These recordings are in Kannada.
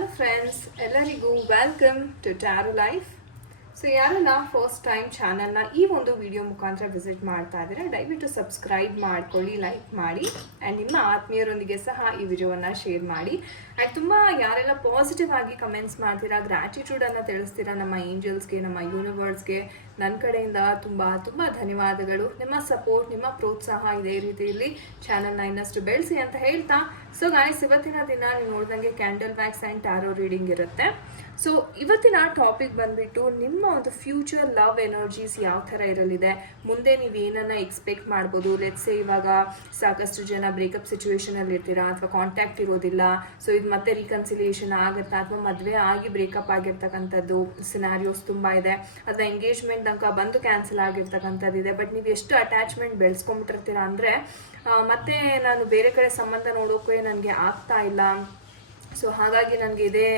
ಹಲೋ ಫ್ರೆಂಡ್ಸ್ ಎಲ್ಲರಿಗೂ welcome to tarot life so ಯಾರೆಲ್ಲ ಫಸ್ಟ್ ಟೈಮ್ ಚಾನಲ್ನ ಈ ಒಂದು ವಿಡಿಯೋ ಮುಖಾಂತರ ವಿಸಿಟ್ ಮಾಡ್ತಾ ಇದ್ದೀರಾ ದಯವಿಟ್ಟು ಸಬ್ಸ್ಕ್ರೈಬ್ ಮಾಡ್ಕೊಳ್ಳಿ ಲೈಕ್ ಮಾಡಿ ಆ್ಯಂಡ್ ನಿಮ್ಮ ಆತ್ಮೀಯರೊಂದಿಗೆ ಸಹ ಈ ವಿಡಿಯೋವನ್ನು ಶೇರ್ ಮಾಡಿ. ಆ್ಯಂಡ್ ತುಂಬ ಯಾರೆಲ್ಲ ಪಾಸಿಟಿವ್ ಆಗಿ ಕಮೆಂಟ್ಸ್ ಮಾಡ್ತೀರಾ ಗ್ರ್ಯಾಟಿಟ್ಯೂಡನ್ನು ತಿಳಿಸ್ತೀರಾ, ನಮ್ಮ ಏಂಜಲ್ಸ್ಗೆ ನಮ್ಮ ಯೂನಿವರ್ಸ್ಗೆ ನನ್ನ ಕಡೆಯಿಂದ ತುಂಬ ತುಂಬ ಧನ್ಯವಾದಗಳು. ನಿಮ್ಮ ಸಪೋರ್ಟ್ ನಿಮ್ಮ ಪ್ರೋತ್ಸಾಹ ಇದೇ ರೀತಿಯಲ್ಲಿ ಚಾನಲ್ನ ಇನ್ನಷ್ಟು ಬೆಳೆಸಿ ಅಂತ ಹೇಳ್ತಾ. ಸೊ ಗಾಯಸ್ ಇವತ್ತಿನ ದಿನ ನೀವು ನೋಡ್ದಂಗೆ candle wax and tarot reading ಇರುತ್ತೆ. ಸೊ ಇವತ್ತಿನ ಟಾಪಿಕ್ ಬಂದ್ಬಿಟ್ಟು ನಿಮ್ಮ ಒಂದು ಫ್ಯೂಚರ್ ಲವ್ ಎನರ್ಜೀಸ್ ಯಾವ ಥರ ಇರಲಿದೆ? ಮುಂದೆ ನೀವು ಏನನ್ನ ಎಕ್ಸ್ಪೆಕ್ಟ್ ಮಾಡ್ಬೋದು? ಲೆಟ್ಸೆ ಇವಾಗ ಸಾಕಷ್ಟು ಜನ ಬ್ರೇಕಪ್ ಸಿಚುವೇಶನಲ್ಲಿ ಇರ್ತೀರಾ ಅಥವಾ ಕಾಂಟ್ಯಾಕ್ಟ್ ಇರೋದಿಲ್ಲ. ಸೊ ಇದು ಮತ್ತೆ ರೀಕನ್ಸಿಲಿಯೇಷನ್ ಆಗುತ್ತಾ? ಅಥವಾ ಮದುವೆ ಆಗಿ ಬ್ರೇಕಪ್ ಆಗಿರ್ತಕ್ಕಂಥದ್ದು ಸಿನಾರಿಯೋಸ್ ತುಂಬ ಇದೆ. ಅಥವಾ ಎಂಗೇಜ್ಮೆಂಟ್ ತನಕ ಬಂದು ಕ್ಯಾನ್ಸಲ್ ಆಗಿರ್ತಕ್ಕಂಥದ್ದು ಇದೆ. ಬಟ್ ನೀವು ಎಷ್ಟು ಅಟ್ಯಾಚ್ಮೆಂಟ್ ಬೆಳೆಸ್ಕೊಂಬಿಟ್ಟಿರ್ತೀರಾ ಅಂದರೆ ಮತ್ತೆ ನಾನು ಬೇರೆ ಕಡೆ ಸಂಬಂಧ ನೋಡೋಕೆ ನನಗೆ ಆಗ್ತಾ ಇಲ್ಲ. ಸೊ ಹಾಗಾಗಿ ನನಗೆ ಇದೇ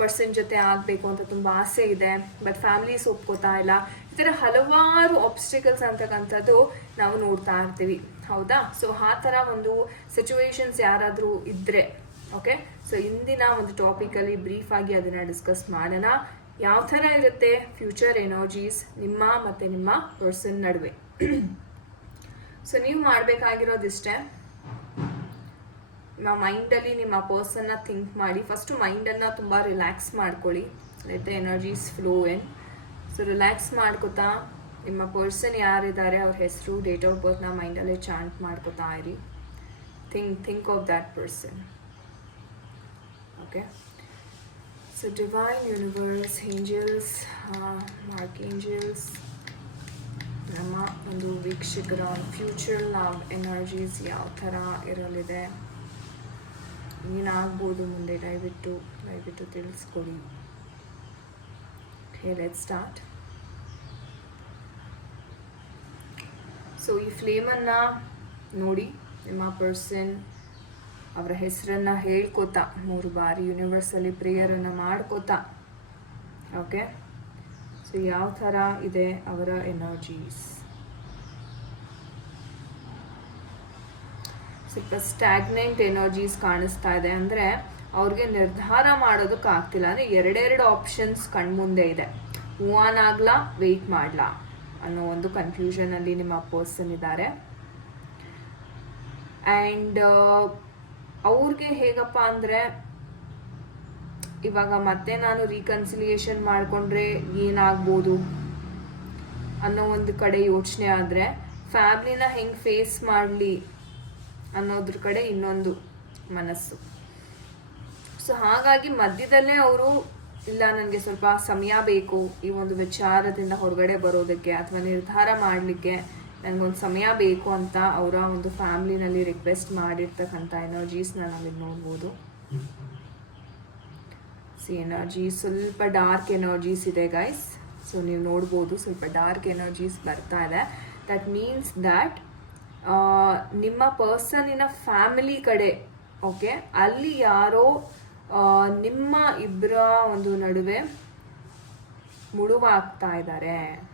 ಪರ್ಸನ್ ಜೊತೆ ಆಗಬೇಕು ಅಂತ ತುಂಬ ಆಸೆ ಇದೆ. ಬಟ್ ಫ್ಯಾಮಿಲೀಸ್ ಒಪ್ಕೋತಾ ಇಲ್ಲ. ಈ ಥರ ಹಲವಾರು ಆಬ್ಸ್ಟಿಕಲ್ಸ್ ಅಂತಕ್ಕಂಥದ್ದು ನಾವು ನೋಡ್ತಾ ಇರ್ತೀವಿ. ಹೌದಾ? ಸೊ ಆ ಥರ ಒಂದು ಸಿಚುವೇಶನ್ಸ್ ಯಾರಾದರೂ ಇದ್ದರೆ ಓಕೆ ಸೊ ಇಂದಿನ ಒಂದು ಟಾಪಿಕಲ್ಲಿ ಬ್ರೀಫಾಗಿ ಅದನ್ನು ಡಿಸ್ಕಸ್ ಮಾಡೋಣ. ಯಾವ ಥರ ಇರುತ್ತೆ ಫ್ಯೂಚರ್ ಎನರ್ಜೀಸ್ ನಿಮ್ಮ ಮತ್ತು ನಿಮ್ಮ ಪರ್ಸನ್ ನಡುವೆ? ಸೊ ನೀವು ಮಾಡಬೇಕಾಗಿರೋದಿಷ್ಟೇ. ನಿಮ್ಮ ಮೈಂಡಲ್ಲಿ ನಿಮ್ಮ ಪರ್ಸನ್ನ ಥಿಂಕ್ ಮಾಡಿ ಫಸ್ಟು ಮೈಂಡನ್ನು ತುಂಬ ರಿಲ್ಯಾಕ್ಸ್ ಮಾಡ್ಕೊಳ್ಳಿ. The energies flow in so relax ಮಾಡ್ಕೋತಾ, ನಿಮ್ಮ ಪರ್ಸನ್ ಯಾರಿದ್ದಾರೆ ಅವ್ರ ಹೆಸರು ಡೇಟ್ ಆಫ್ ಬರ್ತ್ನ ಮೈಂಡಲ್ಲೇ ಚಾಂಟ್ ಮಾಡ್ಕೋತಾ ಇರಿ. Think think of that person okay so divine universe angels mark angels ನಮ್ಮ ಒಂದು ವೀಕ್ಷಕರ ಫ್ಯೂಚರ್ ಲವ್ ಎನರ್ಜೀಸ್ ಯಾವ ಥರ ಇರಲಿದೆ? ಏನಾಗ್ಬೋದು ಮುಂದೆ ದಯವಿಟ್ಟು ದಯವಿಟ್ಟು ತಿಳಿಸ್ಕೊಡಿ. ಲೆಟ್ ಸ್ಟಾರ್ಟ್ ಸೊ ಈ ಫ್ಲೇಮನ್ನು ನೋಡಿ, ನಿಮ್ಮ ಪರ್ಸನ್ ಅವರ ಹೆಸರನ್ನು ಹೇಳ್ಕೊತಾ, ಮೂರು ಬಾರಿ ಯೂನಿವರ್ಸಲ್ಲಿ ಪ್ರೇಯರನ್ನು ಮಾಡ್ಕೋತಾ. ಓಕೆ ಸೊ ಯಾವ ಥರ ಇದೆ ಅವರ ಎನರ್ಜೀಸ್ ಸ್ವಲ್ಪ ಸ್ಟ್ಯಾಗ್ನೆಂಟ್ ಎನರ್ಜೀಸ್ ಕಾಣಿಸ್ತಾ ಇದೆ ಅಂದರೆ ಅವ್ರಿಗೆ ನಿರ್ಧಾರ ಮಾಡೋದಕ್ಕೆ ಆಗ್ತಿಲ್ಲ. ಅಂದರೆ ಎರಡೆರಡು ಆಪ್ಷನ್ಸ್ ಕಣ್ಮುಂದೆ ಇದೆ. ಮೂವ್ ಆನ್ ಆಗ್ಲಾ ವೆಯ್ಟ್ ಮಾಡಲಾ ಅನ್ನೋ ಒಂದು ಕನ್ಫ್ಯೂಷನಲ್ಲಿ ನಿಮ್ಮ ಪರ್ಸನ್ ಇದ್ದಾರೆ. ಆ್ಯಂಡ್ ಅವ್ರಿಗೆ ಹೇಗಪ್ಪ ಅಂದರೆ, ಇವಾಗ ಮತ್ತೆ ನಾನು ರೀಕನ್ಸಿಲಿಯೇಷನ್ ಮಾಡಿಕೊಂಡ್ರೆ ಏನಾಗ್ಬೋದು ಅನ್ನೋ ಒಂದು ಕಡೆ ಯೋಚನೆ ಆದರೆ ಫ್ಯಾಮ್ಲಿನ ಹೆಂಗೆ ಫೇಸ್ ಮಾಡಲಿ ಅನ್ನೋದ್ರ ಕಡೆ ಇನ್ನೊಂದು ಮನಸ್ಸು. ಸೊ ಹಾಗಾಗಿ ಮಧ್ಯದಲ್ಲೇ ಅವರು, ಇಲ್ಲ, ನನಗೆ ಸ್ವಲ್ಪ ಸಮಯ ಬೇಕು, ಈ ಒಂದು ವಿಚಾರದಿಂದ ಹೊರಗಡೆ ಬರೋದಕ್ಕೆ ಅಥವಾ ನಿರ್ಧಾರ ಮಾಡಲಿಕ್ಕೆ ನನಗೊಂದು ಸಮಯ ಬೇಕು ಅಂತ ಅವರ ಒಂದು ಫ್ಯಾಮ್ಲಿನಲ್ಲಿ ರಿಕ್ವೆಸ್ಟ್ ಮಾಡಿರ್ತಕ್ಕಂಥ ಎನರ್ಜೀಸ್ನ ನಾವಿಲ್ಲಿ ನೋಡ್ಬೋದು. ಸಿ ಎನರ್ಜಿ ಸ್ವಲ್ಪ ಡಾರ್ಕ್ ಎನರ್ಜೀಸ್ ಇದೆ ಗೈಸ್ ಸೊ ನೀವು ನೋಡ್ಬೋದು, ಸ್ವಲ್ಪ ಡಾರ್ಕ್ ಎನರ್ಜೀಸ್ ಬರ್ತಾ ಇದೆ. ದಟ್ ಮೀನ್ಸ್ ದ್ಯಾಟ್ ನಿಮ್ಮ ಪರ್ಸನಿನ ಫ್ಯಾಮಿಲಿ ಕಡೆ, ಓಕೆ? ಅಲ್ಲಿ ಯಾರೋ ನಿಮ್ಮ ಇಬ್ಬರ ಒಂದು ನಡುವೆ ಮುಳುವಾಗ್ತಾ ಇದ್ದಾರೆ.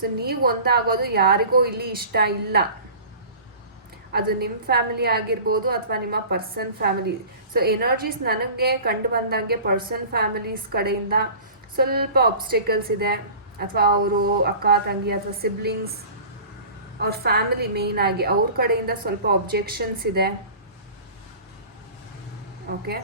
ಸೊ, ನೀವು ಒಂದಾಗೋದು ಯಾರಿಗೂ ಇಲ್ಲಿ ಇಷ್ಟ ಇಲ್ಲ. ಅದು ನಿಮ್ಮ ಫ್ಯಾಮಿಲಿ ಆಗಿರ್ಬೋದು ಅಥವಾ ನಿಮ್ಮ ಪರ್ಸನ್ ಫ್ಯಾಮಿಲಿ. ಸೊ, ಎನರ್ಜೀಸ್ ನನಗೆ ಕಂಡು ಬಂದಂಗೆ ಪರ್ಸನ್ ಫ್ಯಾಮಿಲೀಸ್ ಕಡೆಯಿಂದ ಸ್ವಲ್ಪ ಆಬ್ಸ್ಟಿಕಲ್ಸ್ ಇದೆ. ಅಥವಾ ಅವರು ಅಕ್ಕ, ತಂಗಿ ಅಥವಾ ಸಿಬ್ಲಿಂಗ್ಸ್ ಅವ್ರ ಫ್ಯಾಮಿಲಿ ಮೇಯ್ನ್ ಆಗಿ ಅವ್ರ ಕಡೆಯಿಂದ ಸ್ವಲ್ಪ ಒಬ್ಜೆಕ್ಷನ್ಸ್ ಇದೆ. ಓಕೆ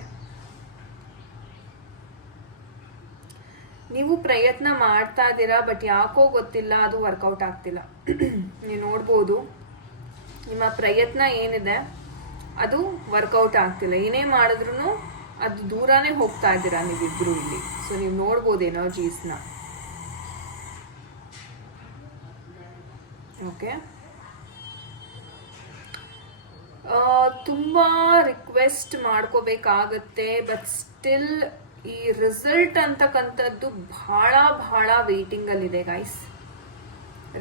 ನೀವು ಪ್ರಯತ್ನ ಮಾಡ್ತಾ ಇದ್ದೀರಾ ಬಟ್ ಯಾಕೋ ಗೊತ್ತಿಲ್ಲ, ಅದು ವರ್ಕೌಟ್ ಆಗ್ತಿಲ್ಲ. ನೀವು ನೋಡ್ಬೋದು, ನಿಮ್ಮ ಪ್ರಯತ್ನ ಏನಿದೆ, ಅದು ವರ್ಕೌಟ್ ಆಗ್ತಿಲ್ಲ. ಏನೇ ಮಾಡಿದ್ರು ಅದು ದೂರನೇ ಹೋಗ್ತಾ ಇದ್ದೀರಾ ನೀವಿಬ್ರು ಇಲ್ಲಿ. ಸೊ ನೀವು ನೋಡ್ಬೋದು ಎನರ್ಜೀಸ್ನ ಓಕೆ ತುಂಬ ರಿಕ್ವೆಸ್ಟ್ ಮಾಡ್ಕೋಬೇಕಾಗತ್ತೆ ಬಟ್ ಸ್ಟಿಲ್ ಈ ರಿಸಲ್ಟ್ ಅಂತಕ್ಕಂಥದ್ದು ಭಾಳ ಭಾಳ ವೆಯ್ಟಿಂಗಲ್ಲಿದೆ ಗೈಸ್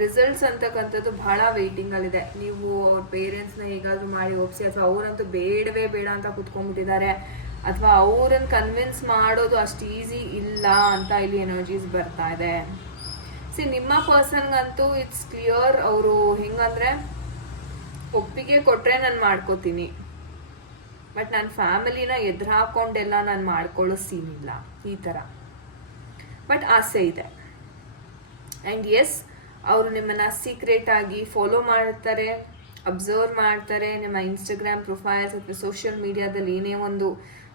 ರಿಸಲ್ಟ್ಸ್ ಅಂತಕ್ಕಂಥದ್ದು ಭಾಳ ವೆಯ್ಟಿಂಗಲ್ಲಿದೆ ನೀವು ಅವ್ರ ಪೇರೆಂಟ್ಸ್ನ ಹೇಗಾದರೂ ಮಾಡಿ ಒಪ್ಸಿ, ಅಥವಾ ಅವರಂತೂ ಬೇಡವೇ ಬೇಡ ಅಂತ ಕುತ್ಕೊಂಡ್ಬಿಟ್ಟಿದ್ದಾರೆ, ಅಥವಾ ಅವ್ರನ್ನ ಕನ್ವಿನ್ಸ್ ಮಾಡೋದು ಅಷ್ಟು ಈಸಿ ಇಲ್ಲ ಅಂತ ಇಲ್ಲಿ ಎನರ್ಜೀಸ್ ಬರ್ತಾ ಇದೆ. ಸಿ ನಿಮ್ಮ ಪರ್ಸನ್ಗಂತೂ ಇಟ್ಸ್ ಕ್ಲಿಯರ್ ಅವರು ಹೆಂಗಂದ್ರೆ ಒಪ್ಪಿಗೆ ಕೊಟ್ರೆ ನಾನು ಮಾಡ್ಕೋತೀನಿ. ಬಟ್ ನನ್ನ ಫ್ಯಾಮಿಲಿನ ಎದುರು ಹಾಕೊಂಡೆಲ್ಲ ನಾನು ಮಾಡ್ಕೊಳ್ಳೋ ಸೀನ್ ಇಲ್ಲ ಈ ಥರ. ಬಟ್ ಆಸೆ ಇದೆ. ಆ್ಯಂಡ್ ಎಸ್ ಅವರು ನಿಮ್ಮನ್ನು ಸೀಕ್ರೆಟ್ ಆಗಿ ಫಾಲೋ ಮಾಡ್ತಾರೆ ಅಬ್ಸರ್ವ್ ಮಾಡ್ತಾರೆ. ನಿಮ್ಮ ಇನ್ಸ್ಟಾಗ್ರಾಮ್ ಪ್ರೊಫೈಲ್ಸ್ ಅಥವಾ ಸೋಷಿಯಲ್ ಮೀಡಿಯಾದಲ್ಲಿ ಏನೇ ಒಂದು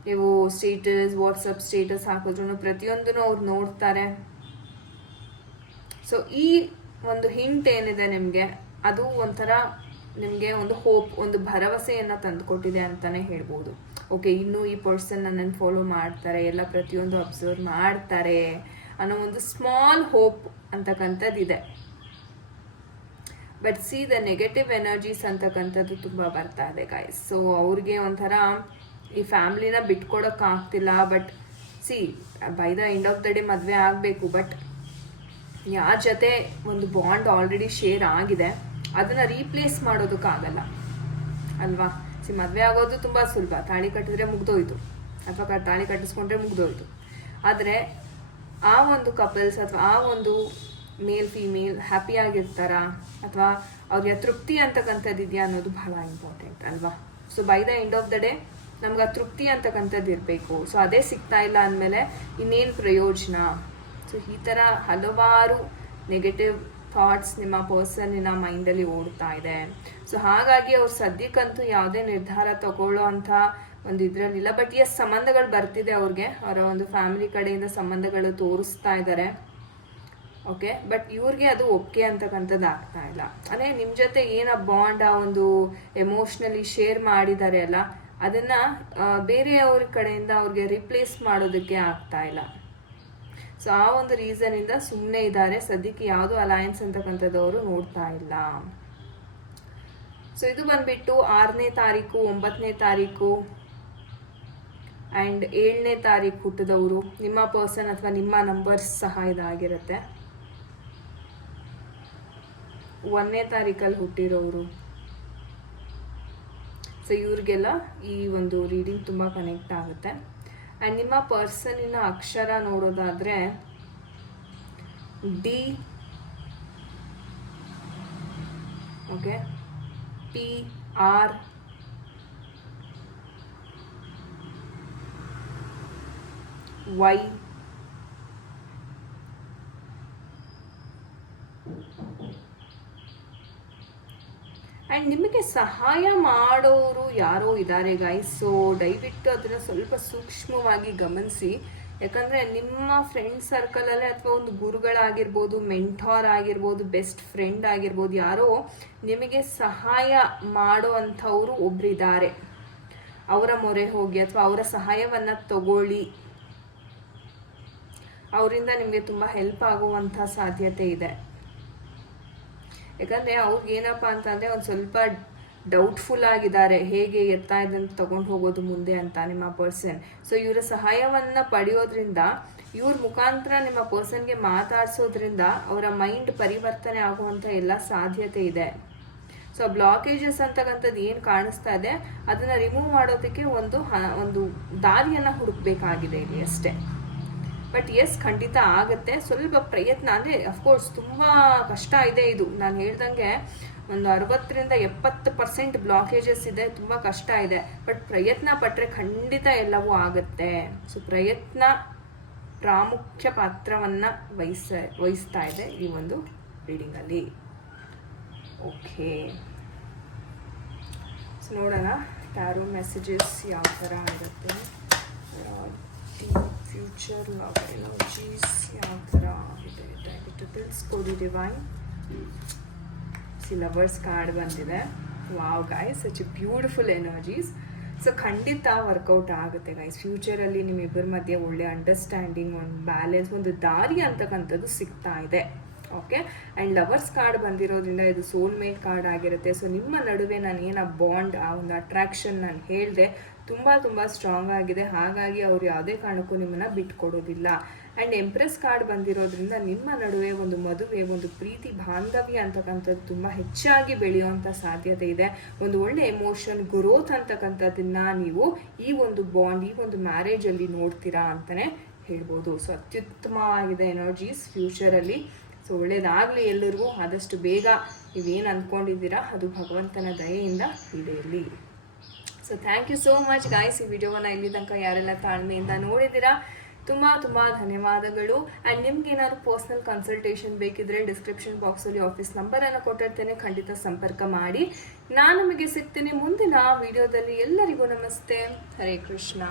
ನೀವು ಸ್ಟೇಟಸ್ ವಾಟ್ಸಪ್ ಸ್ಟೇಟಸ್ ಹಾಕಿದ್ರು ಪ್ರತಿಯೊಂದನ್ನು ಅವ್ರು ನೋಡ್ತಾರೆ. ಸೊ ಈ ಒಂದು ಹಿಂಟ್ ಏನಿದೆ ನಿಮಗೆ, ಅದು ಒಂಥರ ನಿಮಗೆ ಒಂದು ಹೋಪ್ ಒಂದು ಭರವಸೆಯನ್ನು ತಂದುಕೊಟ್ಟಿದೆ ಅಂತಲೇ ಹೇಳ್ಬೋದು. ಓಕೆ ಇನ್ನೂ ಈ ಪರ್ಸನ್ ನನ್ನನ್ನು ಫಾಲೋ ಮಾಡ್ತಾರೆ, ಎಲ್ಲ ಪ್ರತಿಯೊಂದು ಅಬ್ಸರ್ವ್ ಮಾಡ್ತಾರೆ ಅನ್ನೋ ಒಂದು small hope ಅಂತಕ್ಕಂಥದ್ದಿದೆ. But see the negative energies ಅಂತಕ್ಕಂಥದ್ದು ತುಂಬ ಬರ್ತಾ ಇದೆ ಗಾಯ್ಸ್ ಸೊ ಅವ್ರಿಗೆ ಒಂಥರ ಈ ಫ್ಯಾಮ್ಲಿನ ಬಿಟ್ಕೊಡೋಕ್ಕಾಗ್ತಿಲ್ಲ but see by the end of the day ಮದುವೆ ಆಗಬೇಕು ಬಟ್ ಯಾರ ಜೊತೆ ಒಂದು ಬಾಂಡ್ ಆಲ್ರೆಡಿ ಶೇರ್ ಆಗಿದೆ ಅದನ್ನು ರೀಪ್ಲೇಸ್ ಮಾಡೋದಕ್ಕಾಗಲ್ಲ. ಅಲ್ವಾ? ಸಿ, ಮದುವೆ ಆಗೋದು ತುಂಬ ಸುಲಭ. ತಾಳಿ ಕಟ್ಟಿದ್ರೆ ಮುಗ್ದೋಯ್ತು. ಅಥವಾ ತಾಳಿ ಕಟ್ಟಿಸ್ಕೊಂಡ್ರೆ ಮುಗ್ದೋಯ್ತು. ಆದರೆ ಆ ಒಂದು ಕಪಲ್ಸ್ ಅಥವಾ ಆ ಒಂದು ಮೇಲ್ ಫೀಮೇಲ್ ಹ್ಯಾಪಿಯಾಗಿರ್ತಾರಾ ಅಥವಾ ಅವ್ರಿಗೆ ತೃಪ್ತಿ ಅಂತಕ್ಕಂಥದ್ದು ಇದೆಯಾ ಅನ್ನೋದು ಬಹಳ ಇಂಪಾರ್ಟೆಂಟ್ ಅಲ್ವಾ? So by the end of the day ನಮ್ಗೆ ಆ ತೃಪ್ತಿ ಅಂತಕ್ಕಂಥದ್ದು ಇರಬೇಕು. ಸೊ ಅದೇ ಸಿಗ್ತಾ ಇಲ್ಲ ಅಂದಮೇಲೆ ಇನ್ನೇನು ಪ್ರಯೋಜನ? ಸೊ ಈ ಥರ ಹಲವಾರು ನೆಗೆಟಿವ್ ಥಾಟ್ಸ್ ನಿಮ್ಮ ಪರ್ಸನ್ನಿನ ಮೈಂಡಲ್ಲಿ ಓಡ್ತಾ ಇದೆ. ಸೊ ಹಾಗಾಗಿ ಅವ್ರು ಸದ್ಯಕ್ಕಂತೂ ಯಾವುದೇ ನಿರ್ಧಾರ ತಗೊಳ್ಳೋ ಅಂಥ ಒಂದು ಇದರಲ್ಲಿಲ್ಲ ಬಟ್ ಎಸ್ ಸಂಬಂಧಗಳು ಬರ್ತಿದೆ ಅವ್ರಿಗೆ. ಅವರ ಒಂದು ಫ್ಯಾಮಿಲಿ ಕಡೆಯಿಂದ ಸಂಬಂಧಗಳು ತೋರಿಸ್ತಾ ಇದ್ದಾರೆ. ಓಕೆ ಬಟ್ ಇವ್ರಿಗೆ ಅದು ಒಪ್ಪಿಗೆ ಅಂತಕ್ಕಂಥದ್ದು ಆಗ್ತಾ ಇಲ್ಲ. ಅಂದರೆ ನಿಮ್ಮ ಜೊತೆ ಏನ ಬಾಂಡ್ ಆ ಒಂದು ಎಮೋಷ್ನಲಿ ಶೇರ್ ಮಾಡಿದ್ದಾರೆ ಅಲ್ಲ, ಅದನ್ನು ಬೇರೆಯವ್ರ ಕಡೆಯಿಂದ ಅವ್ರಿಗೆ ರಿಪ್ಲೇಸ್ ಮಾಡೋದಕ್ಕೆ ಆಗ್ತಾ ಇಲ್ಲ. ಸೊ ಆ ಒಂದು ರೀಸನಿಂದ ಸುಮ್ಮನೆ ಇದ್ದಾರೆ ಸದ್ಯಕ್ಕೆ ಯಾವುದು ಅಲಯನ್ಸ್ ಅಂತಕ್ಕಂಥದ್ದು ನೋಡ್ತಾ ಇಲ್ಲ. ಸೊ ಇದು ಬಂದ್ಬಿಟ್ಟು ಆರನೇ ತಾರೀಕು, ಒಂಬತ್ತನೇ ತಾರೀಕು ಆ್ಯಂಡ್ ಏಳನೇ ತಾರೀಕು ಹುಟ್ಟಿದವರು. ನಿಮ್ಮ ಪರ್ಸನ್ ಅಥವಾ ನಿಮ್ಮ ನಂಬರ್ಸ್ ಸಹ ಇದಾಗಿರುತ್ತೆ. ಒಂದನೇ ತಾರೀಕಲ್ಲಿ ಹುಟ್ಟಿರೋರು ಸೊ ಇವ್ರಿಗೆಲ್ಲ ಈ ಒಂದು ರೀಡಿಂಗ್ ತುಂಬ ಕನೆಕ್ಟ್ ಆಗುತ್ತೆ. ಆ್ಯಂಡ್ ನಿಮ್ಮ ಪರ್ಸನಿನ ಅಕ್ಷರ ನೋಡೋದಾದರೆ D okay P R Y and ನಿಮಗೆ ಸಹಾಯ ಮಾಡೋರು ಯಾರೋ ಇದ್ದಾರೆ ಗಾಯ್ಸ್ ಸೊ ದಯವಿಟ್ಟು ಅದನ್ನು ಸ್ವಲ್ಪ ಸೂಕ್ಷ್ಮವಾಗಿ ಗಮನಿಸಿ. ಯಾಕಂದರೆ ನಿಮ್ಮ ಫ್ರೆಂಡ್ ಸರ್ಕಲಲ್ಲೇ ಅಥವಾ ಒಂದು ಗುರುಗಳಾಗಿರ್ಬೋದು ಮೆಂಟಾರ್ ಆಗಿರ್ಬೋದು ಬೆಸ್ಟ್ ಫ್ರೆಂಡ್ ಆಗಿರ್ಬೋದು, ಯಾರೋ ನಿಮಗೆ ಸಹಾಯ ಮಾಡೋ ಒಬ್ಬರಿದ್ದಾರೆ ಅವರ ಮೊರೆ ಹೋಗಿ ಅಥವಾ ಅವರ ಸಹಾಯವನ್ನು ತಗೊಳ್ಳಿ. ಅವರಿಂದ ನಿಮಗೆ ತುಂಬ ಹೆಲ್ಪ್ ಆಗುವಂಥ ಸಾಧ್ಯತೆ ಇದೆ. ಯಾಕಂದರೆ ಅವ್ರಿಗೆ ಏನಪ್ಪ ಅಂತಂದರೆ ಒಂದು ಸ್ವಲ್ಪ ಡೌಟ್ಫುಲ್ ಆಗಿದ್ದಾರೆ, ಹೇಗೆ ಎತ್ತಾ ಇದನ್ನು ತಗೊಂಡು ಹೋಗೋದು ಮುಂದೆ ಅಂತ ನಿಮ್ಮ ಪರ್ಸನ್ ಸೊ ಇವರ ಸಹಾಯವನ್ನು ಪಡೆಯೋದ್ರಿಂದ, ಇವ್ರ ಮುಖಾಂತರ ನಿಮ್ಮ ಪರ್ಸನ್ಗೆ ಮಾತಾಡಿಸೋದ್ರಿಂದ ಅವರ ಮೈಂಡ್ ಪರಿವರ್ತನೆ ಆಗುವಂಥ ಎಲ್ಲ ಸಾಧ್ಯತೆ ಇದೆ. ಸೊ ಬ್ಲಾಕೇಜಸ್ ಅಂತಕ್ಕಂಥದ್ದು ಏನು ಕಾಣಿಸ್ತಾ ಇದೆ, ಅದನ್ನು ರಿಮೂವ್ ಮಾಡೋದಕ್ಕೆ ಒಂದು ಒಂದು ದಾರಿಯನ್ನು ಹುಡುಕ್ಬೇಕಾಗಿದೆ ಇಲ್ಲಿ ಅಷ್ಟೇ. ಬಟ್ ಎಸ್ ಖಂಡಿತ ಆಗುತ್ತೆ. ಸ್ವಲ್ಪ ಪ್ರಯತ್ನ ಅಂದರೆ ಅಫ್ಕೋರ್ಸ್ ತುಂಬ ಕಷ್ಟ ಇದೆ ಇದು. ನಾನು ಹೇಳ್ದಂಗೆ ಒಂದು ಅರವತ್ತರಿಂದ ಎಪ್ಪತ್ತು ಪರ್ಸೆಂಟ್ ಬ್ಲಾಕೇಜಸ್ ಇದೆ, ತುಂಬ ಕಷ್ಟ ಇದೆ. ಬಟ್ ಪ್ರಯತ್ನ ಪಟ್ಟರೆ ಖಂಡಿತ ಎಲ್ಲವೂ ಆಗುತ್ತೆ. ಸೊ ಪ್ರಯತ್ನ ಪ್ರಾಮುಖ್ಯ ಪಾತ್ರವನ್ನು ವಹಿಸ, ವಹಿಸ್ತಾ ಇದೆ ಈ ಒಂದು ರೀಡಿಂಗಲ್ಲಿ ಓಕೆ ಸೊ ನೋಡೋಣ. ಟ್ಯಾರೋ ಮೆಸೇಜಸ್ ಯಾವ ಥರ ಇರುತ್ತೆ. ಫ್ಯೂಚರ್ ಲವ್ ಎನರ್ಜೀಸ್ ಯಾವ ಥರ ಇದೆ ದಯವಿಟ್ಟು ತಿಳಿಸ್ಕೊಡಿ ಡಿವೈನ್ ಸಿ ಲವರ್ಸ್ ಕಾರ್ಡ್ ಬಂದಿದೆ. Wow guys such beautiful energies so ಖಂಡಿತ ವರ್ಕೌಟ್ ಆಗುತ್ತೆ ಗೈಸ್ ಫ್ಯೂಚರಲ್ಲಿ ನಿಮ್ಮಿಬ್ಬರ ಮಧ್ಯೆ ಒಳ್ಳೆ ಅಂಡರ್ಸ್ಟ್ಯಾಂಡಿಂಗ್ ಒಂದು ಬ್ಯಾಲೆನ್ಸ್ ಒಂದು ದಾರಿ ಅಂತಕ್ಕಂಥದ್ದು ಸಿಗ್ತಾ ಇದೆ. ಓಕೆ ಆ್ಯಂಡ್ ಲವರ್ಸ್ ಕಾರ್ಡ್ ಬಂದಿರೋದ್ರಿಂದ ಇದು ಸೋಲ್ಮೇಟ್ ಕಾರ್ಡ್ ಆಗಿರುತ್ತೆ. ಸೊ ನಿಮ್ಮ ನಡುವೆ ನಾನು ಏನು ಬಾಂಡ್ ಆ ಒಂದು ಅಟ್ರಾಕ್ಷನ್ ನಾನು ಹೇಳಿದೆ ತುಂಬ ತುಂಬ ಸ್ಟ್ರಾಂಗ್ ಆಗಿದೆ. ಹಾಗಾಗಿ ಅವರು ಯಾವುದೇ ಕಾರಣಕ್ಕೂ ನಿಮ್ಮನ್ನು ಬಿಟ್ಕೊಡೋದಿಲ್ಲ. ಆ್ಯಂಡ್ ಎಂಪ್ರೆಸ್ ಕಾರ್ಡ್ ಬಂದಿರೋದ್ರಿಂದ ನಿಮ್ಮ ನಡುವೆ ಒಂದು ಮದುವೆ, ಒಂದು ಪ್ರೀತಿ, ಬಾಂಧವ್ಯ ಅಂತಕ್ಕಂಥದ್ದು ತುಂಬ ಹೆಚ್ಚಾಗಿ ಬೆಳೆಯುವಂಥ ಸಾಧ್ಯತೆ ಇದೆ. ಒಂದು ಒಳ್ಳೆ ಎಮೋಷನ್ ಗ್ರೋತ್ ಅಂತಕ್ಕಂಥದ್ದನ್ನು ನೀವು ಈ ಒಂದು ಬಾಂಡ್ ಈ ಒಂದು ಮ್ಯಾರೇಜಲ್ಲಿ ನೋಡ್ತೀರಾ ಅಂತಲೇ ಹೇಳ್ಬೋದು. ಸೊ ಅತ್ಯುತ್ತಮವಾಗಿದೆ ಎನರ್ಜೀಸ್ ಫ್ಯೂಚರಲ್ಲಿ ಸೊ ಒಳ್ಳೇದಾಗಲಿ ಎಲ್ಲರಿಗೂ ಆದಷ್ಟು ಬೇಗ ನೀವೇನು ಅಂದ್ಕೊಂಡಿದ್ದೀರಾ ಅದು ಭಗವಂತನ ದಯೆಯಿಂದ ಈಡೇರಲಿ so thank you so much guys ಈ ವಿಡಿಯೋವನ್ನು ಇಲ್ಲಿ ತನಕ ಯಾರೆಲ್ಲ ತಾಳ್ಮೆಯಿಂದ ನೋಡಿದ್ದೀರಾ, ತುಂಬ ತುಂಬ ಧನ್ಯವಾದಗಳು. ಆ್ಯಂಡ್ ನಿಮ್ಗೆ ಏನಾದ್ರು ಪರ್ಸ್ನಲ್ ಕನ್ಸಲ್ಟೇಷನ್ ಬೇಕಿದ್ರೆ ಡಿಸ್ಕ್ರಿಪ್ಷನ್ ಬಾಕ್ಸಲ್ಲಿ ಆಫೀಸ್ ನಂಬರನ್ನು ಕೊಟ್ಟಿರ್ತೇನೆ. ಖಂಡಿತ ಸಂಪರ್ಕ ಮಾಡಿ. ನಾನು ನಿಮಗೆ ಸಿಗ್ತೇನೆ ಮುಂದಿನ ವಿಡಿಯೋದಲ್ಲಿ. ಎಲ್ಲರಿಗೂ ನಮಸ್ತೆ. ಹರೇ ಕೃಷ್ಣ.